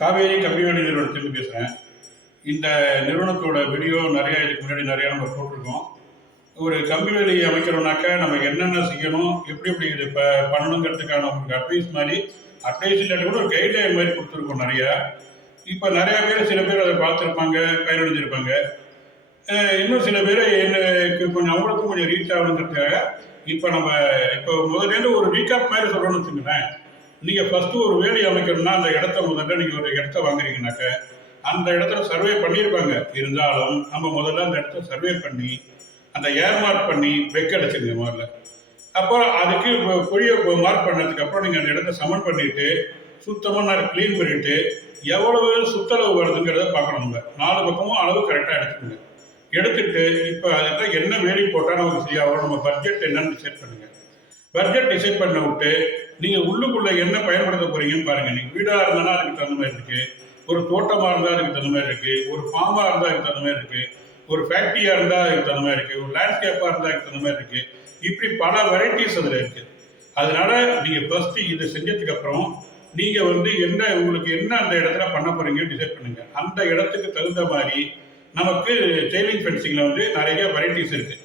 காவேரி கம்பிவேலி நிறுவனத்திலிருந்து பேசுகிறேன். இந்த நிறுவனத்தோட வீடியோ இதுக்கு முன்னாடி நிறையா நம்ம போட்டிருக்கோம். ஒரு கம்பிவேலி அமைக்கிறோம்னாக்கா நம்ம என்னென்ன செய்யணும், எப்படி எப்படி இது பண்ணணுங்கிறதுக்கான உங்களுக்கு அட்வைஸ் இல்லாட்டி கூட ஒரு கைட்லைன் மாதிரி கொடுத்துருக்கோம் நிறையா. இப்போ நிறையா பேர் சில பேர் அதை பார்த்துருப்பாங்க, பயனடைஞ்சிருப்பாங்க. இன்னும் சில பேர் எனக்கு கொஞ்சம் அவங்களுக்கும் கொஞ்சம் ரீச் ஆகணுங்கிறதுக்காக இப்போ முதல்லேருந்து ஒரு ரீகாப் மாதிரி சொல்கிறோன்னு வச்சுங்களேன். நீங்கள் ஃபஸ்ட்டு ஒரு வேலி அமைக்கணும்னா அந்த இடத்த முதல்ல நீங்கள் ஒரு இடத்த வாங்குறீங்கனாக்க அந்த இடத்துல சர்வே பண்ணியிருப்பாங்க. இருந்தாலும் நம்ம முதல்ல அந்த இடத்த சர்வே பண்ணி அந்த ஏர் மார்க் பண்ணி பெக் அடிச்சிருங்க முதல்ல. அப்புறம் அதுக்கு குழியை மார்க் பண்ணதுக்கு அப்புறம் நீங்கள் அந்த இடத்த சமன் பண்ணிட்டு சுத்தமாக நான் க்ளீன் பண்ணிட்டு எவ்வளவு சுத்தளவு வருதுங்கிறத பார்க்கணும். நம்ம 4 பக்கமும் அளவு கரெக்டாக எடுத்துக்கோங்க. எடுத்துட்டு இப்போ அதுக்கு என்ன வேலி போட்டால் நமக்கு சரியாகும், நம்ம பட்ஜெட் என்னன்னு டிசைட் பண்ணுங்க. பட்ஜெட் டிசைட் பண்ண விட்டு நீங்கள் உள்ளுக்குள்ளே என்ன பயன்படுத்த போறீங்கன்னு பாருங்கள். நீங்கள் வீடாக இருந்தாலும் அதுக்கு தகுந்த மாதிரி இருக்குது, ஒரு தோட்டமாக இருந்தால் அதுக்கு தகுந்த மாதிரி இருக்குது, ஒரு ஃபார்மாக இருந்தால் அதுக்கு தகுந்த மாதிரி இருக்குது, ஒரு ஃபேக்ட்ரியாக இருந்தால் அதுக்கு தகுந்த மாதிரி இருக்குது, ஒரு லேண்ட்ஸ்கேப்பாக இருந்தால் அதுக்கு தகுந்த மாதிரி இருக்குது. இப்படி பல வெரைட்டிஸ் அதில் இருக்குது. அதனால நீங்கள் ஃபஸ்ட்டு இதை செஞ்சதுக்கப்புறம் நீங்கள் உங்களுக்கு என்ன அந்த இடத்துல பண்ண போகிறீங்கன்னு டிசைட் பண்ணுங்கள். அந்த இடத்துக்கு தகுந்த மாதிரி நமக்கு செயினிங் ஃபென்சிங்கில் நிறைய வெரைட்டிஸ் இருக்குது.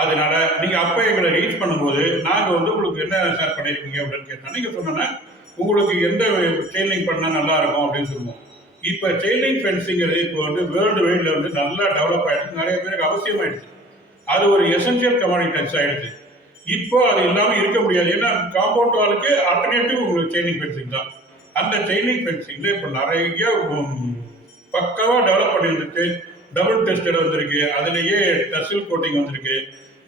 அதனால நீங்கள் அப்போ எங்களை ரீச் பண்ணும்போது நாங்கள் உங்களுக்கு என்ன ஷேர் பண்ணியிருக்கீங்க அப்படின்னு கேட்டோம். நீங்கள் சொன்னோன்னா உங்களுக்கு எந்த செயினிங் பண்ணால் நல்லா இருக்கும் அப்படின்னு சொல்லுவோம். இப்போ செயினிங் ஃபென்சிங்கிறது இப்போ வேர்ல்டு வைடில் நல்லா டெவலப் ஆகிடுச்சு, நிறைய பேருக்கு அவசியமாயிடுச்சு. அது ஒரு எசென்ஷியல் கமாடிட்டி ஆகிடுச்சு. இப்போ அது இல்லாமல் இருக்க முடியாது. ஏன்னா காம்பவுண்ட் வாலுக்கு ஆல்டர்னேட்டிவ் உங்களுக்கு செயினிங் ஃபென்சிங் தான். அந்த செயினிங் ஃபென்சிங்கில் இப்போ நிறைய பக்காவாக டெவலப் பண்ணி வந்துட்டு டபுள் டெஸ்டட் வந்திருக்கு, அதுலேயே டசில் கோட்டிங் வந்திருக்கு.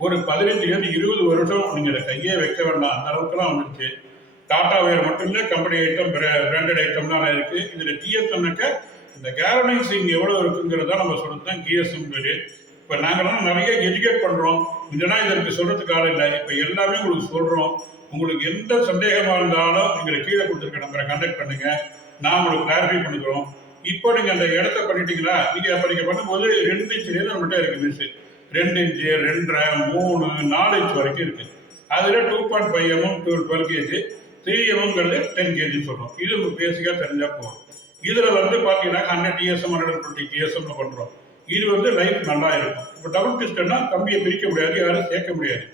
ஒரு 15-20 வருஷம் நீங்கள் இதை கையே வைக்க வேண்டாம், அந்த அளவுக்குலாம் வந்துருச்சு. டாடா வேர் மட்டும் இல்லை, கம்பெனி ஐட்டம், பிராண்டட் ஐட்டம்லாம் இருக்குது. இதில் ஜிஎஸ்எம்னாக்க இந்த கேரனைசிங் எவ்வளோ இருக்குங்கிறத நம்ம சொல்கிறது தான் ஜிஎஸ்எம் பேர். இப்போ நாங்கள்லாம் நிறைய எஜுகேட் பண்ணுறோம். இதெல்லாம் இதற்கு சொல்கிறதுக்கு ஆள் இல்லை. இப்போ எல்லாமே உங்களுக்கு சொல்கிறோம். உங்களுக்கு எந்த சந்தேகமாக இருந்தாலும் எங்களை கீழே கொடுத்துருக்க நம்பரை கான்டாக்ட் பண்ணுங்கள், நான் உங்களுக்கு கிளாரிஃபை பண்ணிக்கிறோம். இப்போ நீங்கள் அந்த இடத்த பண்ணிட்டீங்களா, நீங்கள் அப்போ நீங்கள் பண்ணும்போது 2 இன்ச்சுலேருந்து நம்மகிட்ட இருக்குது மிஷு. 2 இன்ச்சு, 2.5, 3, 4 இன்ச் வரைக்கும் இருக்குது. அதில் 2.5 mm 12 kg, 3 mmங்கிறது 10 kg சொல்கிறோம். இது உங்களுக்கு பேசிக்காக தெரிஞ்சால் போகும். இதில் பார்த்தீங்கன்னா 100 TSM 120 TSM பண்ணுறோம். இது லைஃப் நல்லா இருக்கும். இப்போ டபுள் டிஸ்டர்னா கம்பியை பிரிக்க முடியாது, யாரும் சேர்க்க முடியாது.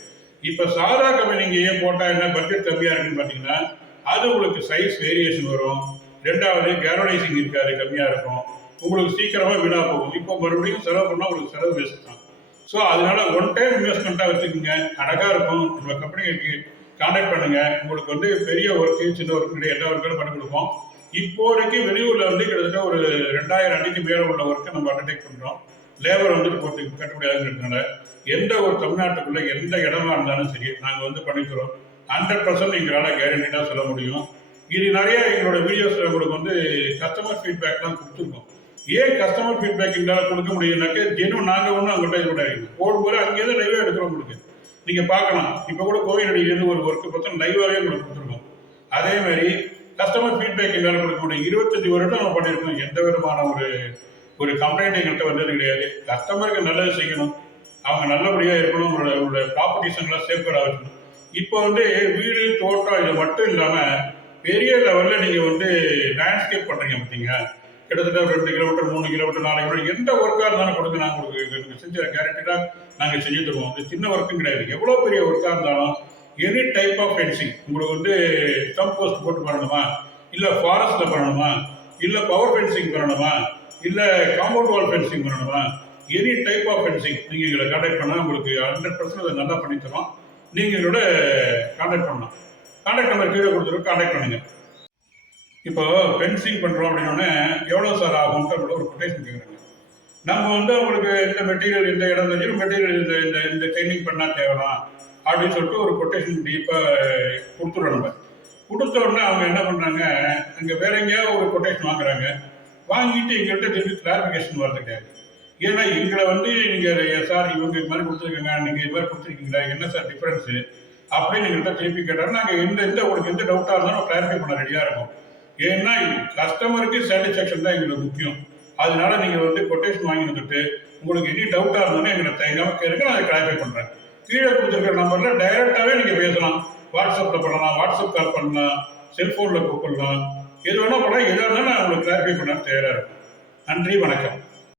இப்போ சாதா கம்பி நீங்கள் ஏன் போட்டால் என்ன பட்ஜெட் கம்மியாக இருக்குன்னு பார்த்தீங்கன்னா அது உங்களுக்கு சைஸ் வேரியேஷன் வரும். ரெண்டாவது கேரனைசிங் இருக்காது, கம்மியாக இருக்கும். உங்களுக்கு சீக்கிரமாக வீணாக போகும். இப்போ மறுபடியும் செலவு பண்ணால் உங்களுக்கு செலவு வேஸ்ட் தான். ஸோ அதனால ஒன் டைம் இன்வெஸ்ட்மெண்ட்டாக வச்சுக்கோங்க, அழகாக இருக்கும். நம்ம கம்பெனிக்கு கான்டாக்ட் பண்ணுங்கள். உங்களுக்கு பெரிய ஒர்க்கு சின்ன ஒர்க்கு கிடையாது, எல்லா ஒர்க்கும் பண்ணி கொடுப்போம். இப்போதைக்கு வெளியூரில் கிட்டத்தட்ட ஒரு 2000 அடிக்கு மேலே உள்ள ஒர்க்கை நம்ம அண்டர்டேக் பண்ணுறோம். லேபர் போட்டு கட்ட முடியாதுங்கிறதுனால எந்த ஒரு தமிழ்நாட்டுக்குள்ளே எந்த இடமா இருந்தாலும் சரி நாங்கள் பண்ணித்தரோம். 100% எங்களால் கேரண்டிடாக சொல்ல முடியும். இது நிறைய எங்களோட வீடியோஸில் உங்களுக்கு கஸ்டமர் ஃபீட்பேக்லாம் கொடுத்துருக்கோம். ஏன் கஸ்டமர் ஃபீட்பேக் எங்களால் கொடுக்க முடியும்னாக்க தினம் நாங்கள் அவங்கள்ட்ட இது பண்ணி போடும்போது அங்கேருந்து லைவாக எடுக்கிறோம். உங்களுக்கு நீங்கள் பார்க்கலாம். இப்போ கூட கோவிலடியிலேருந்து ஒரு ஒர்க்கு பார்த்தா லைவாகவே உங்களுக்கு கொடுத்துருக்கோம். அதே மாதிரி கஸ்டமர் ஃபீட்பேக் எங்களால் கொடுக்க முடியும். 25 வருடம் நம்ம பண்ணியிருக்கோம். எந்த விதமான ஒரு கம்ப்ளைண்ட் எங்கள்கிட்ட வந்தது கிடையாது. கஸ்டமருக்கு நல்லது செய்யணும், அவங்க நல்லபடியாக இருக்கணும், உங்களோட ப்ராப்பர்ட்டிஸெல்லாம் சேஃப்கார்டாக வச்சுக்கணும். இப்போ வீடு தோட்டம் இது மட்டும் இல்லாமல் பெரிய லெவலில் நீங்கள் லேண்ட்ஸ்கேப் பண்ணுறீங்க பார்த்தீங்க. கிட்டத்தட்ட 2 கிலோமீட்டர் 3 கிலோமீட்டர் 4 கிலோமீட்டர் எந்த ஒர்க்காக இருந்தாலும் கொடுங்க, நாங்கள் உங்களுக்கு செஞ்ச கேரண்டிடாக நாங்கள் செஞ்சு தருவோம். இது சின்ன ஒர்க்கும் கிடையாது. எவ்வளோ பெரிய ஒர்க்காக இருந்தாலும் எனி டைப் ஆஃப் ஃபென்சிங் உங்களுக்கு ஸ்டம்ப் போஸ்ட் போட்டு பண்ணணுமா, இல்லை ஃபாரஸ்ட்டில் பண்ணணுமா, இல்லை பவர் ஃபென்சிங் பண்ணணுமா, இல்லை காம்பவுண்ட் வால் ஃபென்சிங் பண்ணணுமா, எனி டைப் ஆஃப் ஃபென்சிங் நீங்கள் எங்களை கான்டாக்ட் பண்ணால் உங்களுக்கு 100% அதை நல்லா பண்ணித்தரோம். நீங்கள் எங்களோட கான்டாக்ட் பண்ணலாம். கான்டாக்ட் நம்பர் கீழே கொடுத்துருவோம், கான்டாக்ட் பண்ணுங்கள். இப்போ ஃபென்சிங் பண்ணுறோம் அப்படின்னோடனே எவ்வளோ சார் ஆகும்ட்டு நம்மளோட ஒரு கொட்டேஷன் கேட்குறாங்க. நம்ம அவங்களுக்கு இந்த மெட்டீரியல், இந்த இடம் தெரியும், மெட்டீரியல் இந்த ட்ரைனிங் பண்ணால் தேவலாம் அப்படின்னு சொல்லிட்டு ஒரு கொட்டேஷன் டீப்பாக கொடுத்துட்றோம். நம்ம கொடுத்தோடனே அவங்க என்ன பண்ணுறாங்க, அங்கே வேற எங்கேயாவது ஒரு கொட்டேஷன் வாங்குறாங்க. வாங்கிட்டு எங்கள்கிட்ட திரும்பி கிளாரிஃபிகேஷன் வரது கிடையாது. ஏன்னா எங்களை நீங்கள் சார் இவங்க இது மாதிரி கொடுத்துருக்கீங்க, நீங்கள் இது மாதிரி கொடுத்துருக்கீங்களா, என்ன சார் டிஃப்ரென்ஸு அப்படின்னு எங்கள்கிட்ட திருப்பி கேட்டால் நாங்கள் உங்களுக்கு எந்த டவுட்டாக இருந்தாலும் கிளாரிஃபை பண்ண ரெடியாக இருக்கும். ஏன்னா கஸ்டமருக்கு சாட்டிஸ்ஃபேக்ஷன் தான் எங்களுக்கு முக்கியம். அதனால நீங்கள் கொட்டேஷன் வாங்கி வந்துட்டு உங்களுக்கு எனி டவுட்டாக இருந்தாலும் எங்களை தயங்காமல் கேளுங்க, நான் அதை கிளாரிஃபை பண்ணுறேன். கீழே கொடுத்துருக்கிற நம்பரில் டைரெக்டாகவே நீங்கள் பேசலாம். வாட்ஸ்அப்பில் பண்ணலாம், வாட்ஸ்அப் கால் பண்ணலாம், செல்ஃபோனில் கூப்பிடலாம். எது வேணால் பண்ணலாம், எதாக இருந்தாலும் நான் உங்களுக்கு கிளாரிஃபை பண்ண தயாராக இருக்கும். நன்றி, வணக்கம்.